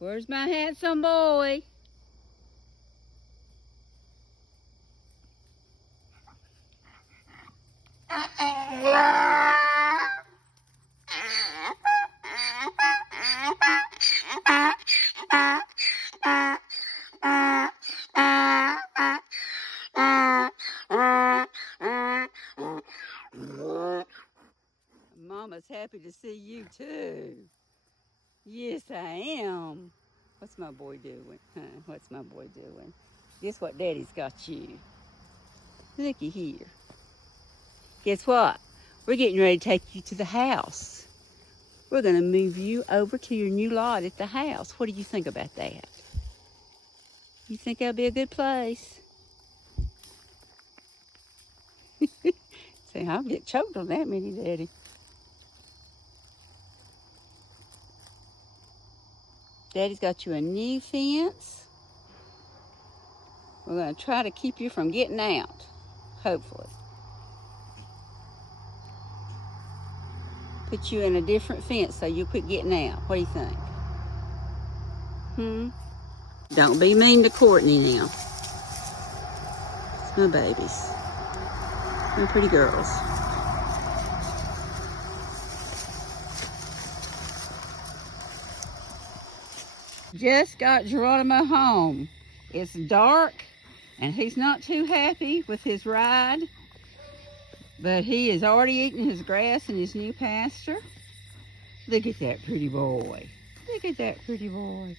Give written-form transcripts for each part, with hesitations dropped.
Where's my handsome boy? Mama's happy to see you too. Yes, I am. What's my boy doing? Huh? What's my boy doing? Guess what Daddy's got you? Looky here. Guess what? We're getting ready to take you to the house. We're going to move you over to your new lot at the house. What do you think about that? You think that'll be a good place? See, I'll get choked on that many, Daddy. Daddy's got you a new fence. We're going to try to keep you from getting out, hopefully. Put you in a different fence so you'll quit getting out. What do you think? Don't be mean to Courtney now. It's my babies. My pretty girls. Just got Geronimo home. It's dark and he's not too happy with his ride, but he is already eating his grass in his new pasture. Look at that pretty boy. Look at that pretty boy.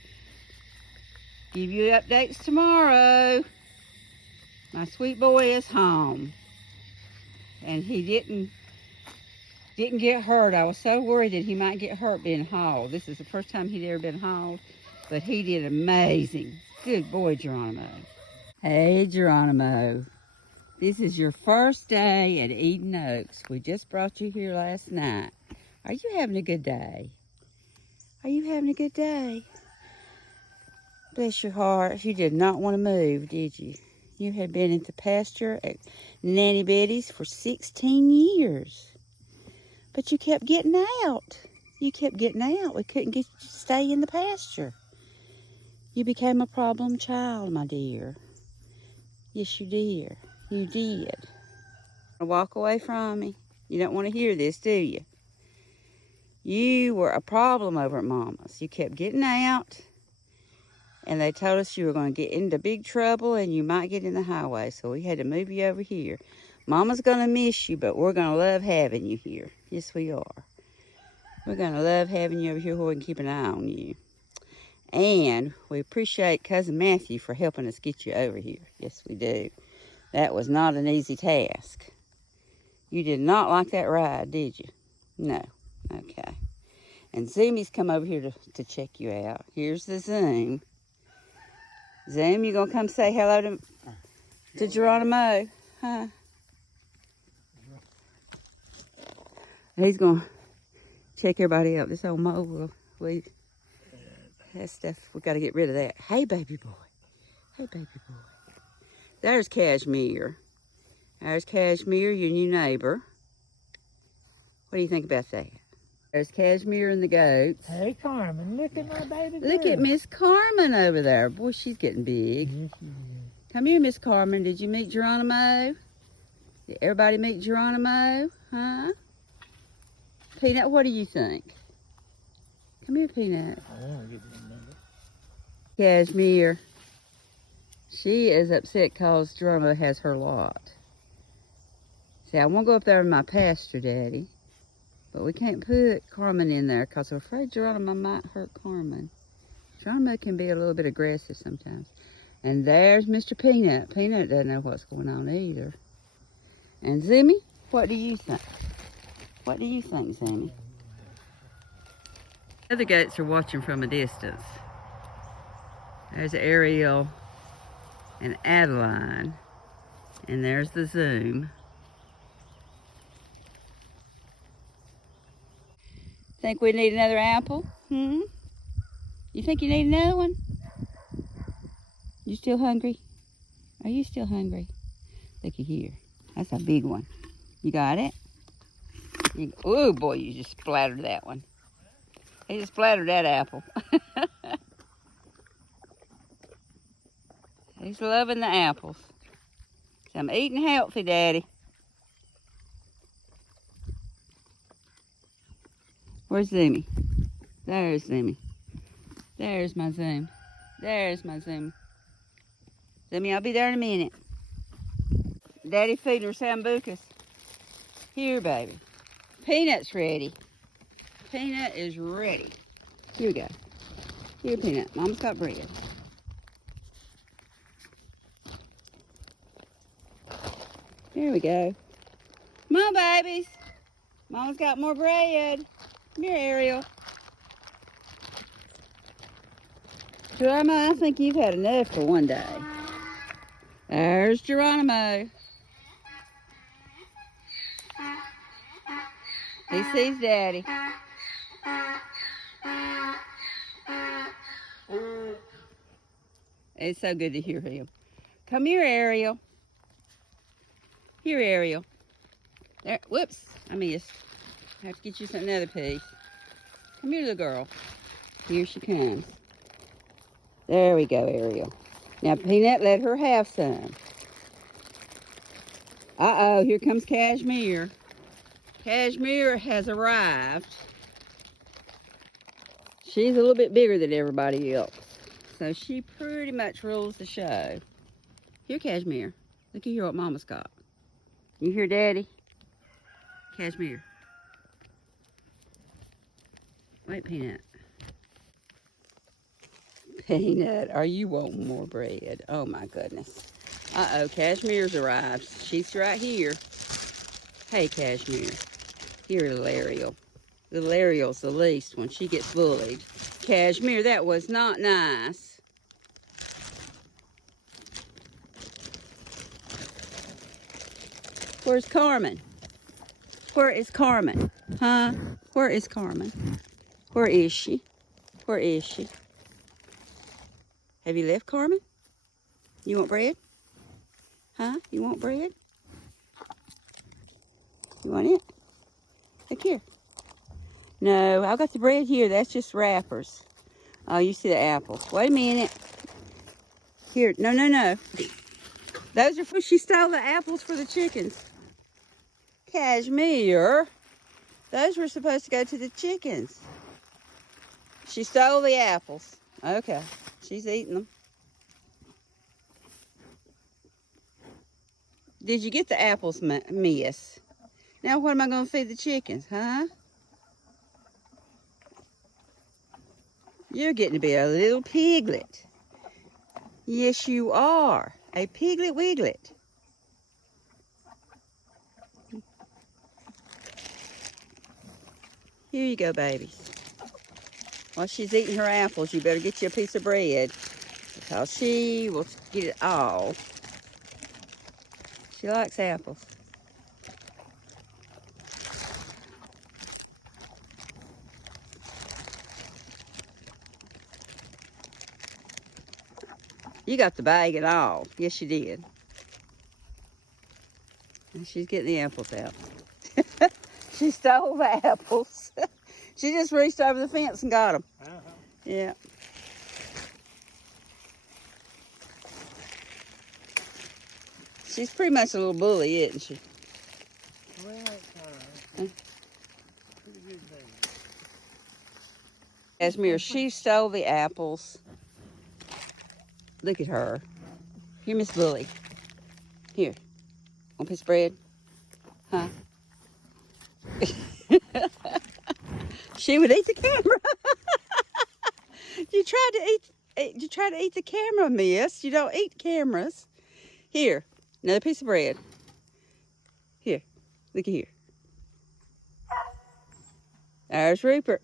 Give you updates tomorrow. My sweet boy is home. And he didn't get hurt. I was so worried that he might get hurt being hauled. This is the first time he'd ever been hauled, but he did amazing. Good boy, Geronimo. Hey, Geronimo. This is your first day at Eden Oaks. We just brought you here last night. Are you having a good day? Are you having a good day? Bless your heart. You did not want to move, did you? You had been at the pasture at Nannie Betty's for 16 years. But you kept getting out. You kept getting out. We couldn't get you to stay in the pasture. You became a problem child, my dear. Yes, you did. You did. Walk away from me. You don't want to hear this, do you? You were a problem over at Mama's. You kept getting out, and they told us you were going to get into big trouble and you might get in the highway, so we had to move you over here. Mama's going to miss you, but we're going to love having you here. Yes, we are. We're going to love having you over here where we can keep an eye on you. And we appreciate Cousin Matthew for helping us get you over here. Yes, we do. That was not an easy task. You did not like that ride, did you? No. Okay. And Zoomie's come over here to check you out. Here's the Zoom. Zoom, you gonna come say hello to Geronimo? Huh? He's gonna check everybody out. This old mole, that stuff, we gotta get rid of that. Hey, baby boy. Hey, baby boy. There's Cashmere. There's Cashmere, your new neighbor. What do you think about that? There's Cashmere and the goats. Hey, Carmen, look at my baby girl. Look at Miss Carmen over there. Boy, she's getting big. Yes, she is. Come here, Miss Carmen. Did you meet Geronimo? Did everybody meet Geronimo? Huh? Peanut, what do you think? Come here, Peanut. I want to get that number. Cashmere. She is upset because Geronimo has her lot. See, I won't go up there in my pasture, Daddy. But we can't put Carmen in there because we're afraid Geronimo might hurt Carmen. Geronimo can be a little bit aggressive sometimes. And there's Mr. Peanut. Peanut doesn't know what's going on either. And Zoomie, what do you think? What do you think, Zoomie? The other goats are watching from a distance. There's Ariel and Adeline. And there's the Zoom. Think we need another apple? You think you need another one? You still hungry? Are you still hungry? Looky here. That's a big one. You got it? Oh boy, you just splattered that one. He just splattered that apple. He's loving the apples. So I'm eating healthy, Daddy. Where's Zoomie? There's Zoomie. There's my Zoom. There's my Zoom. Zoomie, I'll be there in a minute. Daddy feeding her sambucas. Here, baby. Peanut's ready. Peanut is ready. Here we go. Here, Peanut. Mama's got bread. Here we go. Come on, babies. Mama's got more bread. Come here, Ariel. Geronimo, I think you've had enough for one day. There's Geronimo. He sees Daddy. It's so good to hear him. Come here, Ariel. Here, Ariel. There. Whoops, I missed. I have to get you another piece. Come here, little girl. Here she comes. There we go, Ariel. Now, Peanut, let her have some. Uh-oh, here comes Cashmere. Cashmere has arrived. She's a little bit bigger than everybody else, so she pretty much rules the show. Here, Cashmere. Look at here what Mama's got. You hear Daddy? Cashmere. Wait, Peanut. Peanut, are you wanting more bread? Oh my goodness. Uh-oh, Cashmere's arrived. She's right here. Hey, Cashmere. Here, little Ariel. Little Ariel's the least when she gets bullied. Cashmere, that was not nice. Where's Carmen? Where is Carmen? Huh? Where is Carmen? Where is she? Where is she? Have you left, Carmen? You want bread? Huh? You want bread? You want it? Look here. No, I've got the bread here. That's just wrappers. Oh, you see the apples. Wait a minute. Here. No, no, no. Those are for... She stole the apples for the chickens. Cashmere. Those were supposed to go to the chickens. She stole the apples. Okay. She's eating them. Did you get the apples, miss? Now what am I going to feed the chickens, huh? You're getting to be a little piglet. Yes, you are. A piglet wiglet. Here you go, babies. While she's eating her apples, you better get you a piece of bread, because she will get it all. She likes apples. You got the bag and all. Yes, you did. And she's getting the apples out. She stole the apples. She just reached over the fence and got them. Yeah. She's pretty much a little bully, isn't she? Well, it's pretty good baby. Cashmere, she stole the apples. Look at her. Here, Miss Bully. Here. Want a piece of bread? Huh? She would eat the camera. You tried to eat the camera, miss. You don't eat cameras. Here, another piece of bread. Here, look at here. There's Rupert.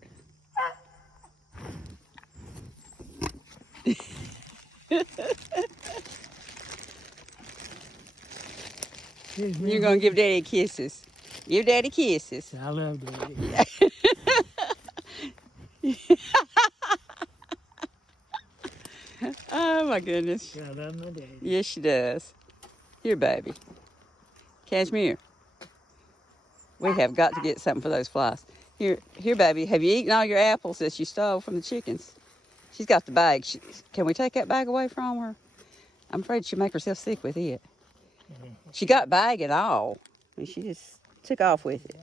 You're gonna give Daddy kisses. Give Daddy kisses. I love Daddy. Oh my goodness. I love my daddy. Yes, she does. Here, baby. Cashmere. We have got to get something for those flies. Here, baby. Have you eaten all your apples that you stole from the chickens? She's got the bag. Can we take that bag away from her? I'm afraid she'll make herself sick with it. Mhm. She got bag and all, and she just took off with it.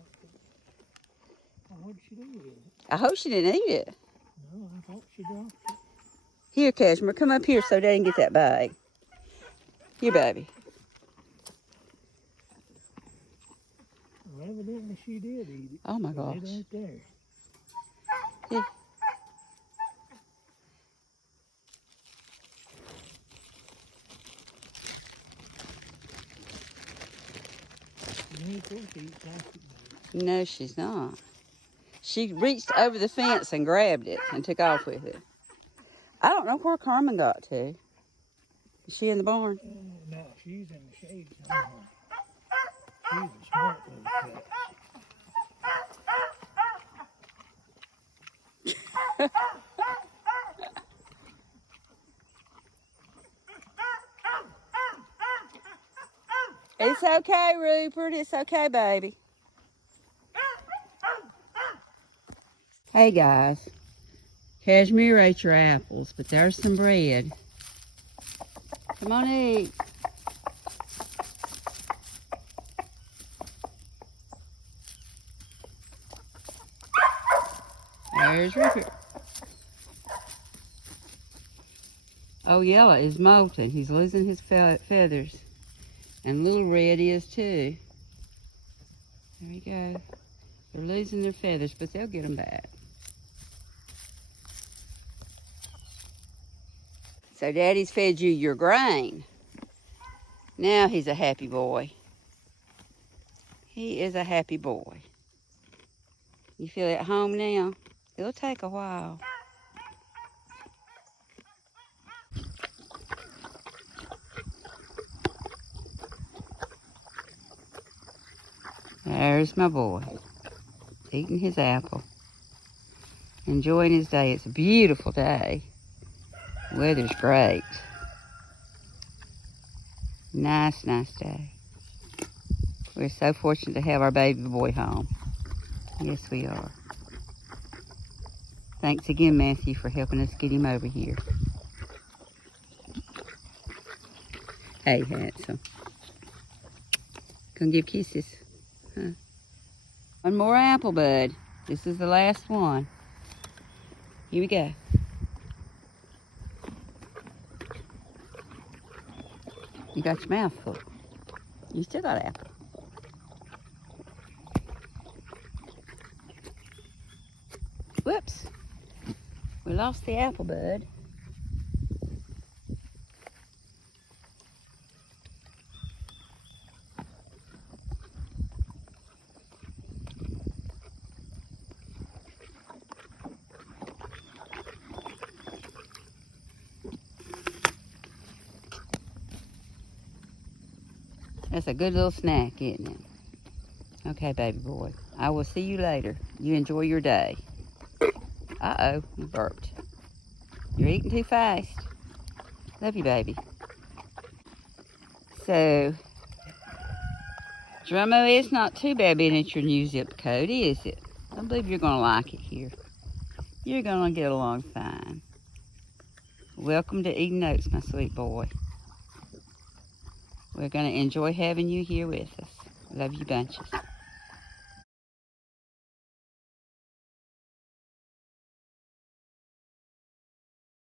What did she do with it? I hope she didn't eat it. No, I thought she dropped it. Here, Cashmere, come up here so Daddy can get that bag. Here, baby. Well, evidently she did eat it. Oh my but gosh. It ain't there. Yeah. You ain't supposed to eat plastic bags. No, she's not. She reached over the fence and grabbed it and took off with it. I don't know where Carmen got to. Is she in the barn? No, she's in the shade somewhere. She's a smart little cat. It's okay, Rupert. It's okay, baby. Hey, guys. Cashmere ate your apples, but there's some bread. Come on, eat. There's Rupert. Oh, Yellow is molting. He's losing his feathers. And Little Red is too. There we go. They're losing their feathers, but they'll get them back. So Daddy's fed you your grain. Now he's a happy boy. He is a happy boy. You feel at home now? It'll take a while. There's my boy, eating his apple, enjoying his day. It's a beautiful day. Weather's great. Nice day. We're so fortunate to have our baby boy home. Yes, we are. Thanks again, Matthew, for helping us get him over here. Hey, handsome. Come give kisses. Huh? One more apple, bud. This is the last one. Here we go. You got your mouth full. You still got apple. Whoops. We lost the apple, bud. That's a good little snack, isn't it? Okay, baby boy. I will see you later. You enjoy your day. Uh-oh, you burped. You're eating too fast. Love you, baby. So, Geronimo, it's not too bad being at your new zip code, is it? I believe you're going to like it here. You're going to get along fine. Welcome to Eden Oaks, my sweet boy. We're going to enjoy having you here with us. Love you bunches.